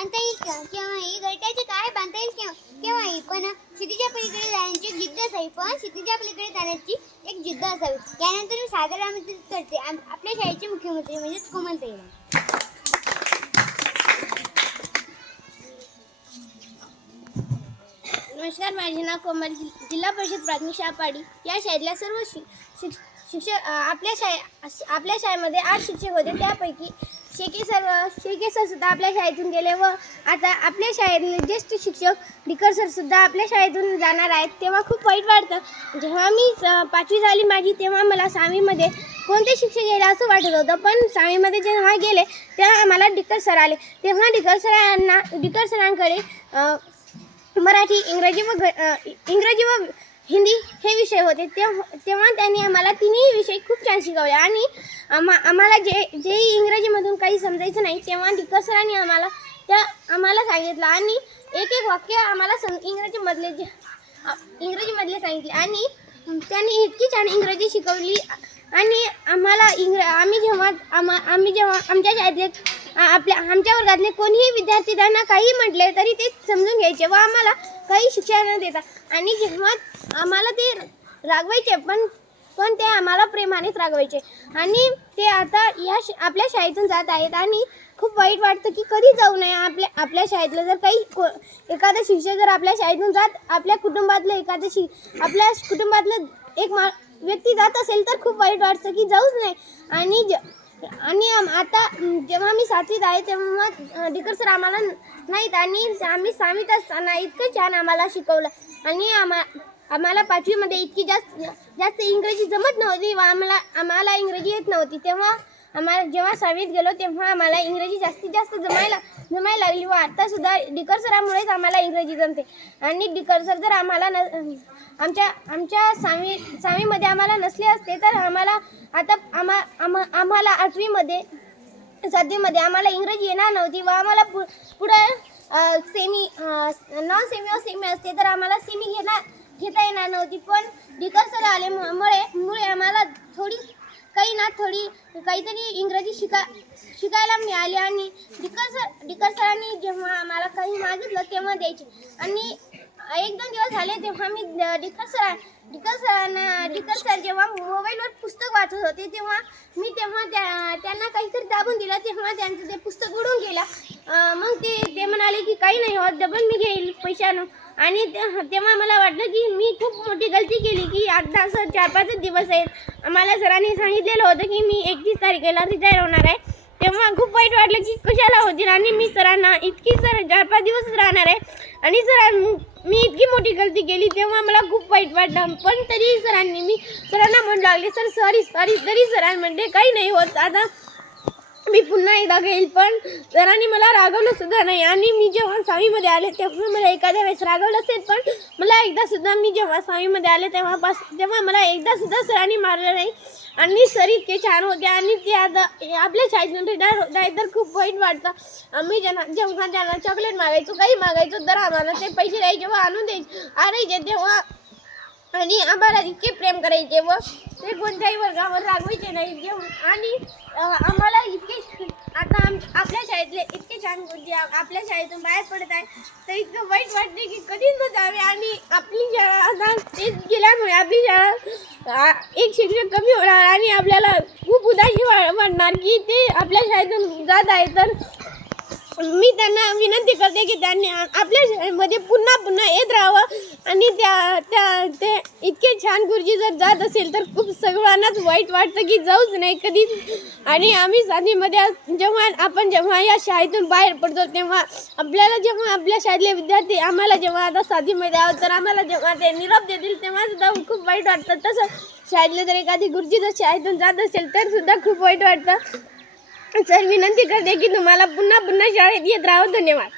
बांधता येईल का? ही घरट्याचे काय बांधता येईल किंवा किंवा ही पण शेतीच्या पलीकडे जाण्याची जिद्द असावी. पण शेतीच्या पलीकडे जाण्याची एक जिद्द असावी. यानंतर मी सादर आमंत्रित करते. आपल्या शाळेचे मुख्यमंत्री म्हणजेच कोमलताईला नमस्कार माझे नाव कोमल. जिल्हा परिषद प्राथमिक शाळा पाडी. या शाळेतल्या सर्व शिक्षक आपल्या शाळे आपल्या शाळेमध्ये आठ शिक्षक होते. त्यापैकी शेके सर शेके सर सुद्धा आपल्या शाळेतून गेले व आता आपल्या शाळेतले ज्येष्ठ शिक्षक डिकर सर सुद्धा आपल्या शाळेतून जाणार आहेत. तेव्हा खूप वाईट वाटतं. जेव्हा मी पाचवी झाली माझी तेव्हा मला सहावीमध्ये कोणते शिक्षक गेले असं वाटत होतं. पण सहावीमध्ये जेव्हा गेले तेव्हा आम्हाला डिकर सर आले. तेव्हा डिकर सरांना डिकर सरांकडे मराठी इंग्रजी व इंग्रजी व हिंदी हे विषय होते. तेव्हा तेव्हा त्यांनी आम्हाला तिन्ही विषय खूप छान शिकवले. आणि आम्हा आम्हाला जे जेही इंग्रजीमधून काही समजायचं नाही तेव्हा डिकर सरांनी आम्हाला त्या आम्हाला सांगितलं. आणि एक एक वाक्य आम्हाला सम इंग्रजीमधले जे इंग्रजीमधले सांगितले. आणि त्यांनी इतकी छान इंग्रजी शिकवली. आणि आम्हाला इंग्र आम्ही जेव्हा आम्हा आम्ही जेव्हा आमच्या शाळेतले आपल्या आमच्या वर्गातले कोणीही विद्यार्थी त्यांना काही म्हटले तरी ते समजून घ्यायचे व आम्हाला काही शिक्षण न देता. आणि जेव्हा आम्हाला ते रागवायचे पण पण ते आम्हाला प्रेमानेच रागवायचे. आणि ते आता या श आपल्या शाळेतून जात आहेत आणि खूप वाईट वाटतं की कधी जाऊ नये. आपल्या आपल्या शाळेतलं जर काही को एखादं शिक्षक जर आपल्या शाळेतून जात आपल्या कुटुंबातलं एखादं शि आपल्या कुटुंबातलं एक मा व्यक्ती जात असेल तर खूप वाईट वाटतं की जाऊच नाही आणि ज आणि आता जेव्हा मी सातवीत आहे तेव्हा अं, डिकर सर आम्हाला नाहीत आणि आम्ही सहावीत असताना इतकं छान आम्हाला शिकवलं. आणि आम्हा आम्हाला पाचवीमध्ये इतकी जास्त जास्त इंग्रजी जमत नव्हती व आम्हाला आम्हाला इंग्रजी येत नव्हती. तेव्हा आम्हाला जेव्हा सहावीत गेलो तेव्हा आम्हाला इंग्रजी जास्तीत जास्त जमायला जमायला लागली व आत्तासुद्धा डिकर सरामुळेच आम्हाला इंग्रजी जमते. आणि डिकर सर जर आम्हाला न आमच्या आमच्या सहावी सहावीमध्ये आम्हाला नसले असते तर आम्हाला आता आम्हा आम्हा आम्हाला आठवीमध्ये सातवीमध्ये आम्हाला इंग्रजी येणार नव्हती व आम्हाला पु पुढं सेमी नॉन सेमी व सेमी असते तर आम्हाला सेमी घेणार घेता येणार नव्हती. पण डिकर सर आल्यामुळे मुळे आम्हाला थोडी काही ना थोडी काहीतरी इंग्रजी शिका शिकायला मिळाली आणि डिकर डिकर्सरांनी सरांनी जेव्हा आम्हाला काही मागितलं तेव्हा द्यायचे. आणि एक दोन दिवस झाले तेव्हा मी ड- डिकर सर डिकर सरांना डिकर सर जेव्हा मोबाईलवर पुस्तक वाचत होते तेव्हा मी तेव्हा त्या त्यांना काहीतरी दाबून दिलं तेव्हा त्यांचं ते पुस्तक उडून गेलं. मग ते ते म्हणाले की काही नाही होत डबल मी घेईल पैशानं. आणि तेव्हा मला वाटलं की मी खूप मोठी गलती केली की आता असं चार पाचच दिवस आहेत. मला सरांनी सांगितलेलं होतं की मी एकतीस तारखेला रिटायर होणार आहे. तेव्हा खूप वाईट वाटलं की कशाला होतील? आणि मी सरांना इतकी सर चार पाच दिवस राहणार आहे. आणि सरां मी इतकी मोठी गलती केली तेव्हा मला खूप वाईट वाटलं. पण तरी सरांनी मी सरांना म्हणू लागले सर सॉरी सॉरी तरी सरां म्हणले काही नाही होत. आता मी पुन्हा एकदा घेईल पण सरांनी मला रागवलं सुद्धा नाही. आणि मी जेव्हा स्वामीमध्ये आले तेव्हा मला एखाद्या वेळेस रागवलं असेल पण मला एकदा सुद्धा मी जेव्हा स्वामीमध्ये आले तेव्हापास तेव्हा मला एकदा सुद्धा सरांनी मारलं नाही. आणि सर इतके छान होते आणि ते आता आपल्या शाळेतून रिटायर तर खूप वाईट वाटतं. आम्ही ज्यांना जेव्हा ज्यांना चॉकलेट मागायचो काही मागायचो तर आम्हाला ते पैसे द्यायचे व आणून द्यायचे. आणायचे तेव्हा आणि आम्हाला इतके प्रेम करायचे व ते कोणत्याही वर्गावर रागवायचे नाही. जेव्हा आणि आम्हाला इतके आता आम आपल्या शाळेतले इतके छान गुरुजी आपल्या शाळेतून बाहेर पडत आहे. तर इतकं वाईट वाटते की कधीच न जावे आणि आपली शाळा आता ते गेल्यामुळे आपली शाळा एक शिक्षक कमी होणार आणि आपल्याला खूप उदाशी वाटणार की ते आपल्या शाळेतून जात आहे. तर मी त्यांना विनंती करते की त्यांनी आपल्या शाळेमध्ये पुन्हा पुन्हा येत राहावं. आणि त्या त्या ते इतके छान गुरुजी जर जात असेल तर खूप सगळ्यांनाच वाईट वाटतं की जाऊच नाही कधीच आणि आम्ही साधीमध्ये जेव्हा आपण जेव्हा या शाळेतून बाहेर पडतो तेव्हा आपल्याला जेव्हा आपल्या शाळेतले विद्यार्थी आम्हाला जेव्हा आता साधीमध्ये आहोत तर आम्हाला जेव्हा ते निरोप देतील तेव्हा सुद्धा खूप वाईट वाटतं. तसं शाळेतले जर एखादी गुरुजी जर शाळेतून जात असेल तर सुद्धा खूप वाईट वाटतं. सर विनंती करते की तुम्हाला पुन्हा पुन्हा शाळेत येत राहावं धन्यवाद.